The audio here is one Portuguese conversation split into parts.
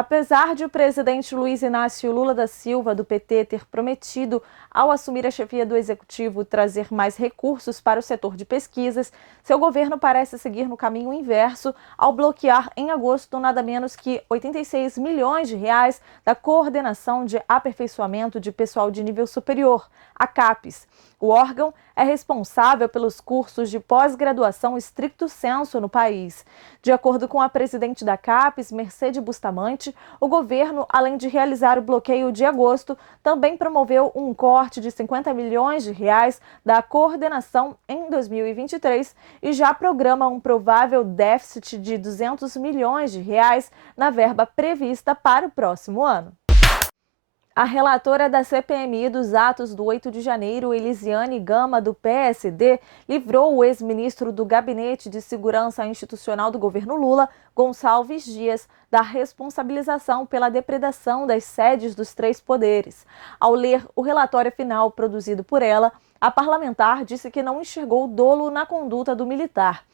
Apesar de o presidente Luiz Inácio Lula da Silva, do PT, ter prometido, ao assumir a chefia do Executivo, trazer mais recursos para o setor de pesquisas, seu governo parece seguir no caminho inverso ao bloquear em agosto nada menos que R$ 86 milhões da Coordenação de Aperfeiçoamento de Pessoal de Nível Superior, a CAPES. O órgão é responsável pelos cursos de pós-graduação estricto sensu no país. De acordo com a presidente da CAPES, Mercedes Bustamante, o governo, além de realizar o bloqueio de agosto, também promoveu um corte de R$ 50 milhões da coordenação em 2023 e já programa um provável déficit de R$ 200 milhões na verba prevista para o próximo ano. A relatora da CPMI dos atos do 8 de janeiro, Elisiane Gama, do PSD, livrou o ex-ministro do Gabinete de Segurança Institucional do governo Lula, Gonçalves Dias, da responsabilização pela depredação das sedes dos três poderes. Ao ler o relatório final produzido por ela, a parlamentar disse que não enxergou dolo na conduta do militar.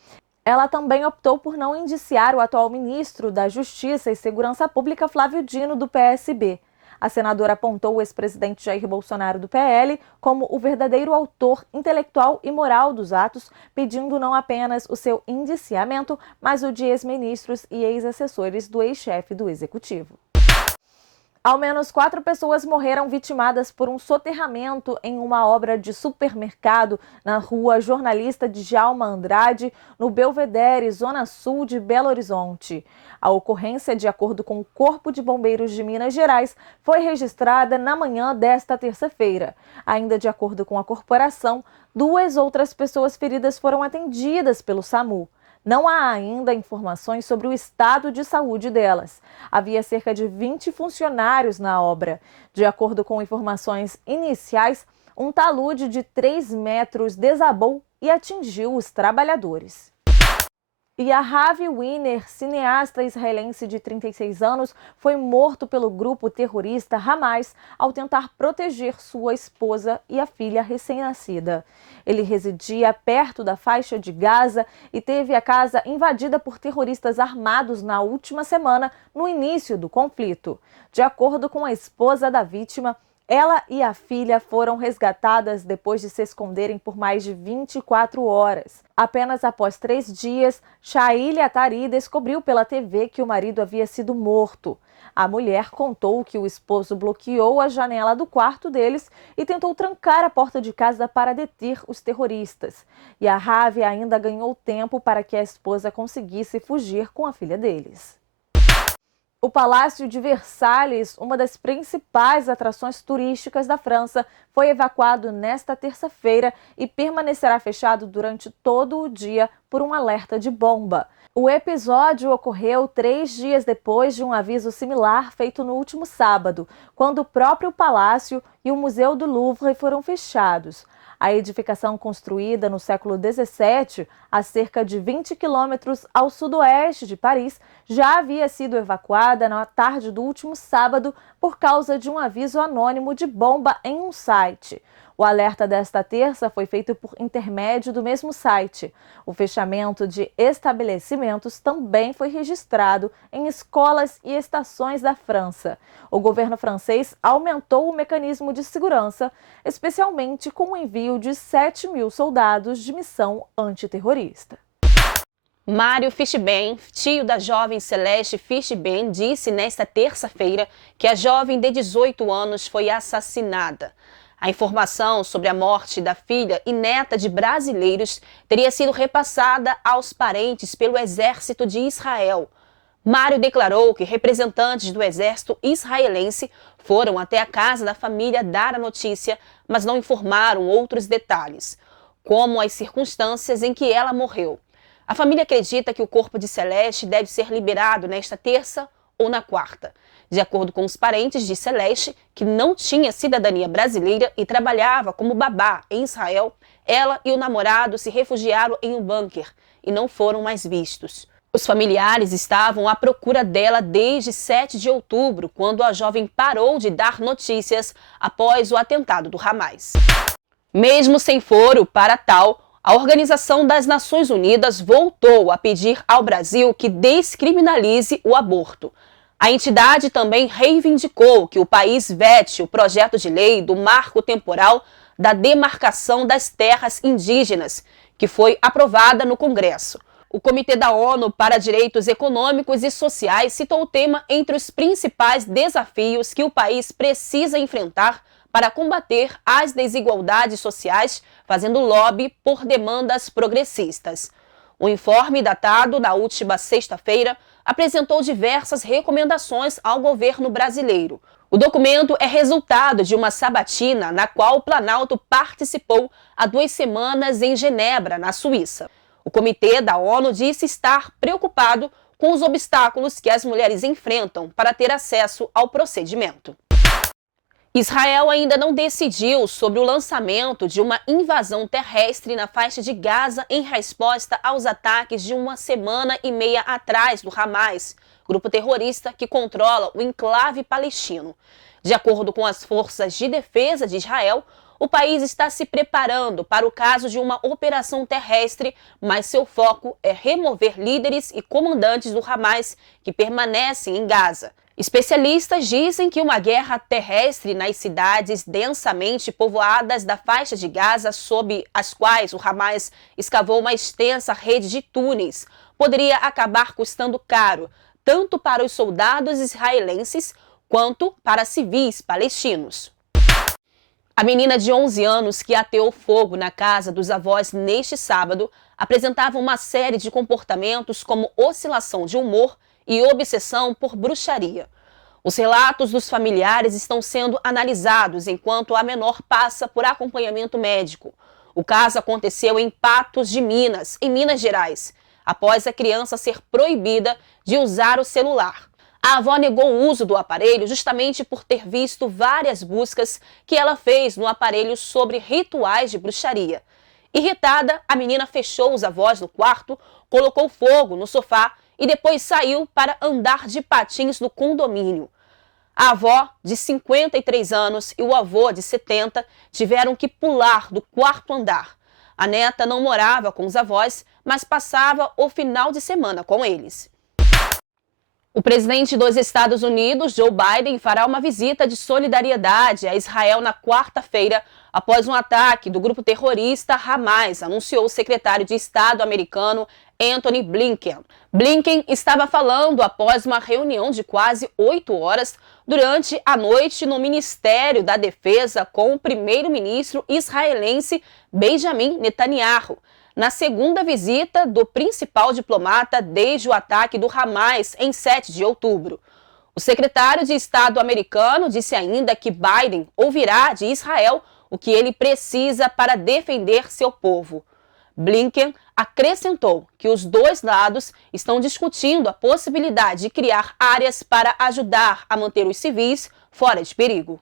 Ela também optou por não indiciar o atual ministro da Justiça e Segurança Pública, Flávio Dino, do PSB. A senadora apontou o ex-presidente Jair Bolsonaro, do PL, como o verdadeiro autor intelectual e moral dos atos, pedindo não apenas o seu indiciamento, mas o de ex-ministros e ex-assessores do ex-chefe do Executivo. Ao menos 4 pessoas morreram vitimadas por um soterramento em uma obra de supermercado na rua Jornalista Djalma Andrade, no Belvedere, zona sul de Belo Horizonte. A ocorrência, de acordo com o Corpo de Bombeiros de Minas Gerais, foi registrada na manhã desta terça-feira. Ainda de acordo com a corporação, 2 outras pessoas feridas foram atendidas pelo SAMU. Não há ainda informações sobre o estado de saúde delas. Havia cerca de 20 funcionários na obra. De acordo com informações iniciais, um talude de 3 metros desabou e atingiu os trabalhadores. E Ahav Winer, cineasta israelense de 36 anos, foi morto pelo grupo terrorista Hamas ao tentar proteger sua esposa e a filha recém-nascida. Ele residia perto da faixa de Gaza e teve a casa invadida por terroristas armados na última semana, no início do conflito. De acordo com a esposa da vítima, ela e a filha foram resgatadas depois de se esconderem por mais de 24 horas. Apenas após 3 dias, Shaili Atari descobriu pela TV que o marido havia sido morto. A mulher contou que o esposo bloqueou a janela do quarto deles e tentou trancar a porta de casa para deter os terroristas. E a Ahav ainda ganhou tempo para que a esposa conseguisse fugir com a filha deles. O Palácio de Versalhes, uma das principais atrações turísticas da França, foi evacuado nesta terça-feira e permanecerá fechado durante todo o dia por um alerta de bomba. O episódio ocorreu 3 dias depois de um aviso similar feito no último sábado, quando o próprio palácio e o Museu do Louvre foram fechados. A edificação, construída no século XVII, a cerca de 20 quilômetros ao sudoeste de Paris, já havia sido evacuada na tarde do último sábado por causa de um aviso anônimo de bomba em um site. O alerta desta terça foi feito por intermédio do mesmo site. O fechamento de estabelecimentos também foi registrado em escolas e estações da França. O governo francês aumentou o mecanismo de segurança, especialmente com o envio de 7.000 soldados de missão antiterrorista. Mário Fishben, tio da jovem Celeste Fishben, disse nesta terça-feira que a jovem de 18 anos foi assassinada. A informação sobre a morte da filha e neta de brasileiros teria sido repassada aos parentes pelo exército de Israel. Mário declarou que representantes do exército israelense foram até a casa da família dar a notícia, mas não informaram outros detalhes, como as circunstâncias em que ela morreu. A família acredita que o corpo de Celeste deve ser liberado nesta terça ou na quarta. De acordo com os parentes de Celeste, que não tinha cidadania brasileira e trabalhava como babá em Israel, ela e o namorado se refugiaram em um bunker e não foram mais vistos. Os familiares estavam à procura dela desde 7 de outubro, quando a jovem parou de dar notícias após o atentado do Hamas. Mesmo sem foro para tal, a Organização das Nações Unidas voltou a pedir ao Brasil que descriminalize o aborto. A entidade também reivindicou que o país vete o projeto de lei do marco temporal da demarcação das terras indígenas, que foi aprovada no Congresso. O Comitê da ONU para Direitos Econômicos e Sociais citou o tema entre os principais desafios que o país precisa enfrentar para combater as desigualdades sociais, fazendo lobby por demandas progressistas. O informe, datado na última sexta-feira, apresentou diversas recomendações ao governo brasileiro. O documento é resultado de uma sabatina na qual o Planalto participou há 2 semanas em Genebra, na Suíça. O Comitê da ONU disse estar preocupado com os obstáculos que as mulheres enfrentam para ter acesso ao procedimento. Israel ainda não decidiu sobre o lançamento de uma invasão terrestre na faixa de Gaza em resposta aos ataques de 1,5 semana atrás do Hamas, grupo terrorista que controla o enclave palestino. De acordo com as forças de defesa de Israel, o país está se preparando para o caso de uma operação terrestre, mas seu foco é remover líderes e comandantes do Hamas que permanecem em Gaza. Especialistas dizem que uma guerra terrestre nas cidades densamente povoadas da faixa de Gaza, sob as quais o Hamas escavou uma extensa rede de túneis, poderia acabar custando caro, tanto para os soldados israelenses quanto para civis palestinos. A menina de 11 anos que ateou fogo na casa dos avós neste sábado apresentava uma série de comportamentos como oscilação de humor e obsessão por bruxaria. Os relatos dos familiares estão sendo analisados enquanto a menor passa por acompanhamento médico. O caso aconteceu em Patos de Minas, em Minas Gerais, após a criança ser proibida de usar o celular. A avó negou o uso do aparelho justamente por ter visto várias buscas que ela fez no aparelho sobre rituais de bruxaria. Irritada, a menina fechou os avós no quarto, colocou fogo no sofá e depois saiu para andar de patins no condomínio. A avó, de 53 anos, e o avô, de 70, tiveram que pular do 4º andar. A neta não morava com os avós, mas passava o final de semana com eles. O presidente dos Estados Unidos, Joe Biden, fará uma visita de solidariedade a Israel na quarta-feira, após um ataque do grupo terrorista Hamas, anunciou o secretário de Estado americano Antony Blinken. Blinken estava falando após uma reunião de quase 8 horas durante a noite no Ministério da Defesa com o primeiro-ministro israelense Benjamin Netanyahu, na segunda visita do principal diplomata desde o ataque do Hamas em 7 de outubro. O secretário de Estado americano disse ainda que Biden ouvirá de Israel o que ele precisa para defender seu povo. Blinken acrescentou que os dois lados estão discutindo a possibilidade de criar áreas para ajudar a manter os civis fora de perigo.